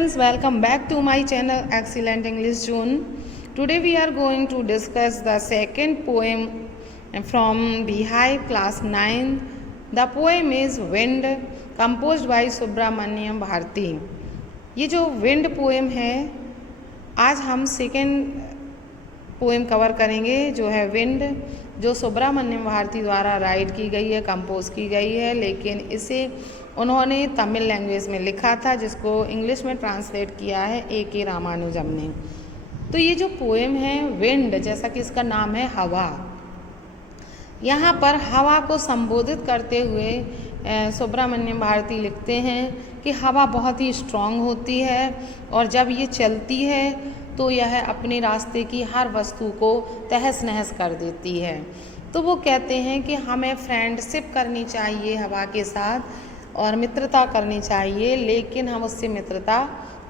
students, welcome back to my channel Excellent English June. Today we are going to discuss the second poem from Beehive class 9. The poem is Wind, composed by Subramaniam Bharti. ये जो wind poem है, आज हम second poem cover करेंगे जो है wind, जो सुब्रमण्यम भारती द्वारा राइट की गई है, कंपोज की गई है, लेकिन इसे उन्होंने तमिल लैंग्वेज में लिखा था जिसको इंग्लिश में ट्रांसलेट किया है A.K. रामानुजम ने। तो ये जो पोएम है विंड, जैसा कि इसका नाम है हवा, यहाँ पर हवा को संबोधित करते हुए सुब्रमण्यम भारती लिखते हैं कि हवा बहुत ही स्ट्रांग होती है और जब ये चलती है तो यह अपने रास्ते की हर वस्तु को तहस नहस कर देती है। तो वो कहते हैं कि हमें फ्रेंडशिप करनी चाहिए हवा के साथ और मित्रता करनी चाहिए, लेकिन हम उससे मित्रता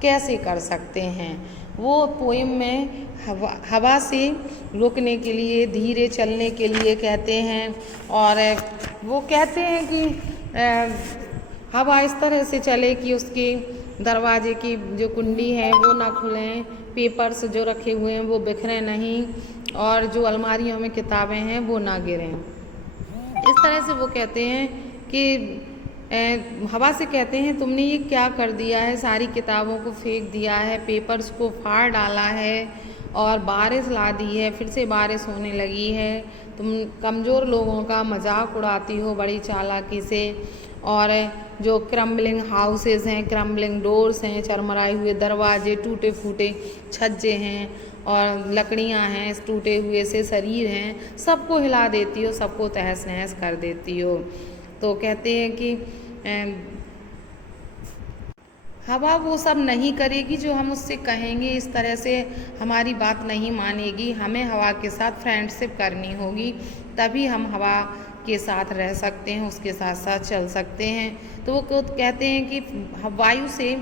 कैसे कर सकते हैं। वो पोएम में हवा से रुकने के लिए, धीरे चलने के लिए कहते हैं और वो कहते हैं कि हवा इस तरह से चले कि उसके दरवाजे की जो कुंडी है वो ना खुलें, पेपर्स जो रखे हुए हैं वो बिखरें नहीं और जो अलमारियों में किताबें हैं वो ना गिरें। इस तरह से वो कहते हैं कि हवा से कहते हैं तुमने ये क्या कर दिया है, सारी किताबों को फेंक दिया है, पेपर्स को फाड़ डाला है और बारिश ला दी है, फिर से बारिश होने लगी है। तुम कमज़ोर लोगों का मजाक उड़ाती हो बड़ी चालाकी से और जो क्रम्बलिंग हाउसेस हैं, क्रम्बलिंग डोर्स हैं, चरमराए हुए दरवाजे, टूटे फूटे छज्जे हैं और लकड़ियां हैं, टूटे हुए से शरीर हैं, सबको हिला देती हो, सबको तहस नहस कर देती हो। तो कहते हैं कि हवा वो सब नहीं करेगी जो हम उससे कहेंगे, इस तरह से हमारी बात नहीं मानेगी। हमें हवा के साथ फ्रेंडशिप करनी होगी, तभी हम हवा के साथ रह सकते हैं, उसके साथ साथ चल सकते हैं। तो वो कहते हैं कि वायु से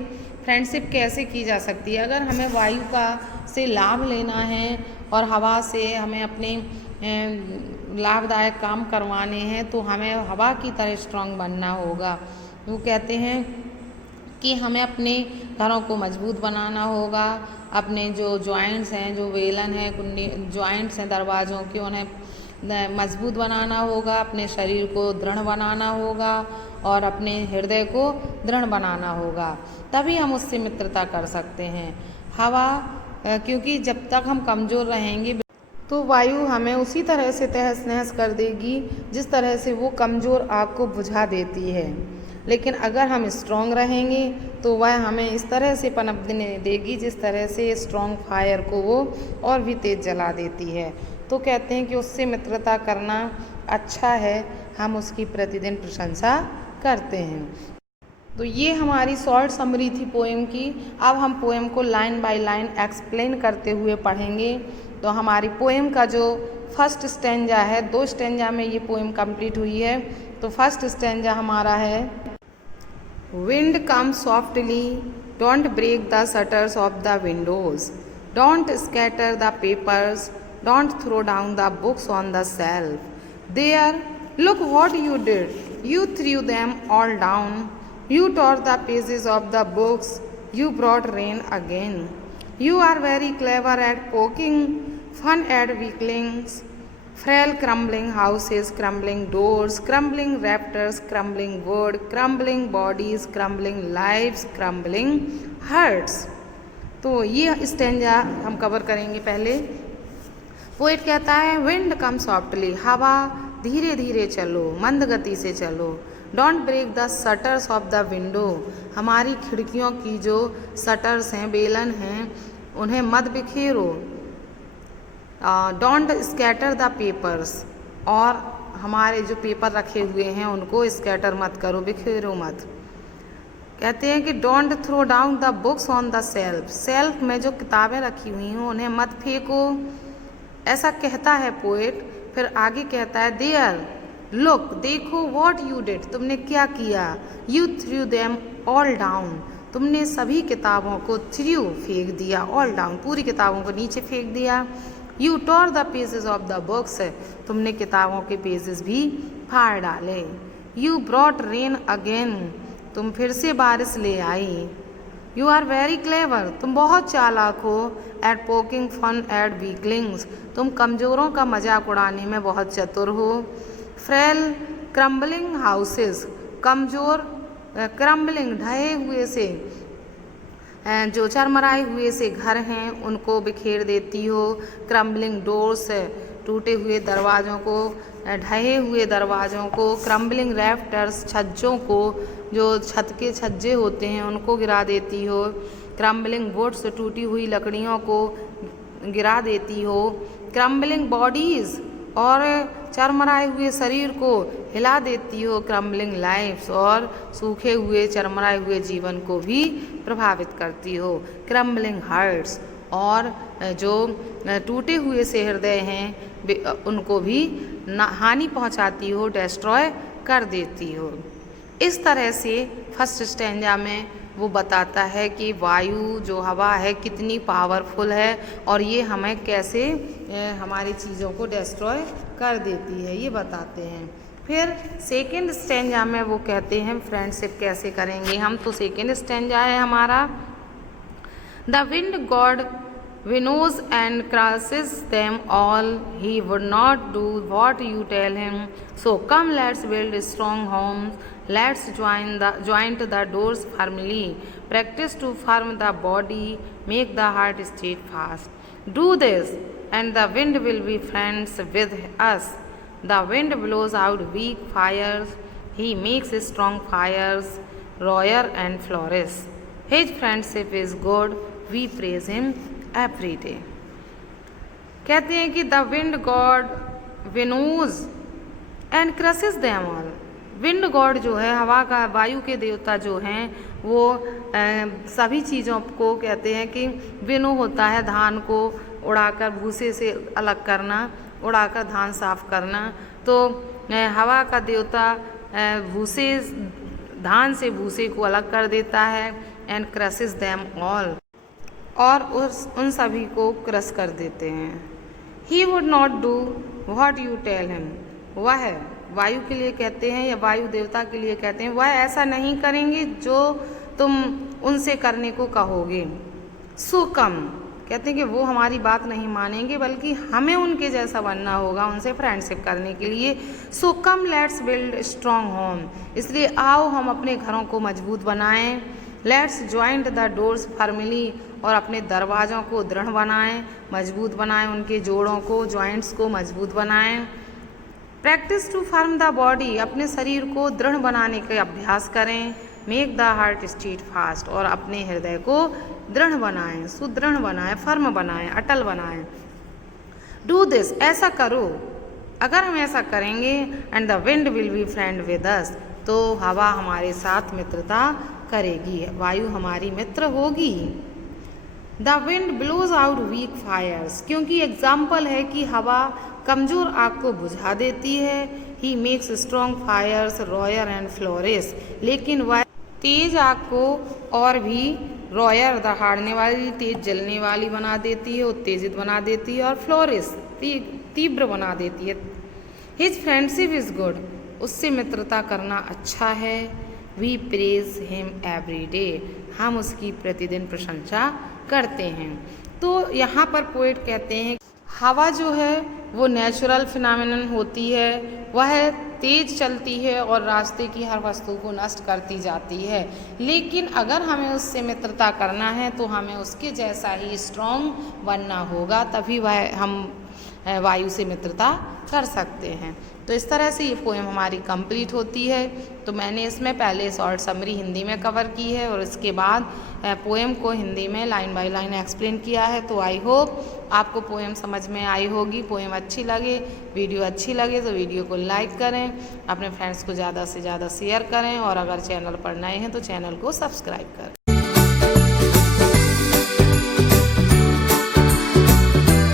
फ्रेंडशिप कैसे की जा सकती है। अगर हमें वायु का से लाभ लेना है और हवा से हमें अपने लाभदायक काम करवाने हैं तो हमें हवा की तरह स्ट्रांग बनना होगा। वो कहते हैं कि हमें अपने घरों को मजबूत बनाना होगा, अपने जो जॉइंट्स हैं, जो वेलन है, कुंडी जॉइंट्स हैं दरवाज़ों के, उन्हें मजबूत बनाना होगा, अपने शरीर को दृढ़ बनाना होगा और अपने हृदय को दृढ़ बनाना होगा, तभी हम उससे मित्रता कर सकते हैं। हवा क्योंकि जब तक हम कमज़ोर रहेंगे तो वायु हमें उसी तरह से तहस नहस कर देगी जिस तरह से वो कमज़ोर आग को बुझा देती है, लेकिन अगर हम स्ट्रॉन्ग रहेंगे तो वह हमें इस तरह से पनपने देगी जिस तरह से स्ट्रॉन्ग फायर को वो और भी तेज़ जला देती है। तो कहते हैं कि उससे मित्रता करना अच्छा है, हम उसकी प्रतिदिन प्रशंसा करते हैं। तो ये हमारी शॉर्ट समरी थी पोएम की। अब हम पोएम को लाइन बाय लाइन एक्सप्लेन करते हुए पढ़ेंगे। तो हमारी पोएम का जो फर्स्ट स्टैंजा है, 2 स्टैंजा में ये पोएम कंप्लीट हुई है। तो फर्स्ट स्टैंजा हमारा है, wind come softly, don't break the shutters of the windows, don't scatter the papers, don't throw down the books on the shelf, there look what you did, you threw them all down, you tore the pages of the books, you brought rain again, you are very clever at poking fun at weaklings, frail crumbling houses, crumbling doors, crumbling raptors, crumbling wood, crumbling bodies, crumbling lives, crumbling hearts। तो ये stanza हम cover करेंगे। पहले poet कहता है wind come softly, हवा धीरे धीरे चलो, मंद गति से चलो, don't break the shutters of the window, हमारी खिड़कियों की जो शटर्स हैं, बेलन हैं, उन्हें मत बिखेरो, डोंट स्कैटर द पेपर्स, और हमारे जो पेपर रखे हुए हैं उनको स्कैटर मत करो, बिखेरो मत। कहते हैं कि don't throw down the books on the shelf, shelf में जो किताबें रखी हुई हैं उन्हें मत फेंको, ऐसा कहता है पोएट। फिर आगे कहता है देयर लुक, देखो, व्हाट यू डिड, तुमने क्या किया, you through them all down, तुमने सभी किताबों को थ्रू फेंक दिया, ऑल डाउन पूरी किताबों को नीचे फेंक दिया, you tore the pages of the books, तुमने किताबों के पेजेस भी फाड़ डाले, यू ब्रॉट रेन अगेन, तुम फिर से बारिश ले आई, यू आर वेरी क्लेवर, तुम बहुत चालाक हो। At poking fun at weaklings, तुम कमज़ोरों का मजाक उड़ाने में बहुत चतुर हो। फ्रेल क्रम्बलिंग हाउसेस, कमज़ोर क्रम्बलिंग ढहे हुए से जो चरमराए हुए से घर हैं उनको बिखेर देती हो। क्रम्बलिंग डोर्स, टूटे हुए दरवाज़ों को, ढहे हुए दरवाज़ों को। क्रम्बलिंग रैफ्टर्स, छज्जों को, जो छत के छज्जे होते हैं उनको गिरा देती हो। क्रम्बलिंग वुड्स, टूटी हुई लकड़ियों को गिरा देती हो। क्रम्बलिंग बॉडीज़, और चरमराए हुए शरीर को हिला देती हो। क्रम्बलिंग लाइफ्स, और सूखे हुए चरमराए हुए जीवन को भी प्रभावित करती हो। क्रम्बलिंग हार्ट्स, और जो टूटे हुए से हृदय हैं उनको भी हानि पहुंचाती हो, डिस्ट्रॉय कर देती हो। इस तरह से फर्स्ट स्टैंजा में वो बताता है कि वायु जो हवा है कितनी पावरफुल है और ये हमें कैसे हमारी चीज़ों को डिस्ट्रॉय कर देती है, ये बताते हैं। फिर सेकेंड स्टैंजा में वो कहते हैं फ्रेंडशिप कैसे करेंगे हम। तो सेकेंड स्टैंजा है हमारा, the wind God winnows and crushes them all, he would not do what you tell him. So come, let's build strong homes, let's joint the doors firmly, practice to firm the body, make the heart steadfast. Do this and the wind will be friends with us. The wind blows out weak fires, he makes strong fires roar and flourish. His friendship is good, we praise him every day. कहते हैं कि the wind god winnows and crosses them all. Wind god जो है, हवा का, वायु के देवता जो हैं वो सभी चीज़ों को कहते हैं कि विनो होता है धान को उड़ाकर भूसे से अलग करना, उड़ाकर धान साफ करना। तो हवा का देवता भूसे, धान से भूसे को अलग कर देता है। एंड क्रसेस देम ऑल, और उन सभी को क्रश कर देते हैं। He would not do what you tell him, वह वायु के लिए कहते हैं या वायु देवता के लिए कहते हैं, वह ऐसा नहीं करेंगे जो तुम उनसे करने को कहोगे। सो कम, कहते हैं कि वो हमारी बात नहीं मानेंगे बल्कि हमें उनके जैसा बनना होगा उनसे फ्रेंडशिप करने के लिए। So come let's build strong home, इसलिए आओ हम अपने घरों को मजबूत बनाएं। Let's joint the doors firmly, और अपने दरवाज़ों को दृढ़ बनाएं, मजबूत बनाएं, उनके जोड़ों को, जॉइंट्स को मजबूत बनाएं। Practise to firm the body, अपने शरीर को दृढ़ बनाने का अभ्यास करें। Make the heart steadfast, और अपने हृदय को दृढ़ बनाएं, सुदृढ़ बनाएं, फर्म बनाएं, अटल बनाएं। डू दिस, ऐसा करो, अगर हम ऐसा करेंगे। And the wind will be friend with us, तो हवा हमारे साथ मित्रता करेगी, वायु हमारी मित्र होगी। The wind blows out weak fires, क्योंकि एग्जाम्पल है कि हवा कमज़ोर आग को बुझा देती है। He makes strong fires roar and flourish, लेकिन वह तेज आग को और भी रॉयर, दहाड़ने वाली, तेज जलने वाली बना देती है, उत्तेजित बना देती है, और फ्लोरिश, तीव्र बना देती है। हिज फ्रेंडशिप इज़ गुड, उससे मित्रता करना अच्छा है। We praise him every day, हम उसकी प्रतिदिन प्रशंसा करते हैं। तो यहाँ पर पोएट कहते हैं हवा जो है वो नेचुरल फिनोमेनन होती है, वह तेज चलती है और रास्ते की हर वस्तु को नष्ट करती जाती है, लेकिन अगर हमें उससे मित्रता करना है तो हमें उसके जैसा ही स्ट्रॉन्ग बनना होगा, तभी वह हम वायु से मित्रता कर सकते हैं। तो इस तरह से ये पोएम हमारी कंप्लीट होती है। तो मैंने इसमें पहले शॉर्ट समरी हिंदी में कवर की है और इसके बाद पोएम को हिंदी में लाइन बाय लाइन एक्सप्लेन किया है। तो आई होप आपको पोएम समझ में आई होगी। पोएम अच्छी लगे, वीडियो अच्छी लगे तो वीडियो को लाइक करें, अपने फ्रेंड्स को ज़्यादा से ज़्यादा शेयर करें, और अगर चैनल पर नए हैं तो चैनल को सब्सक्राइब करें।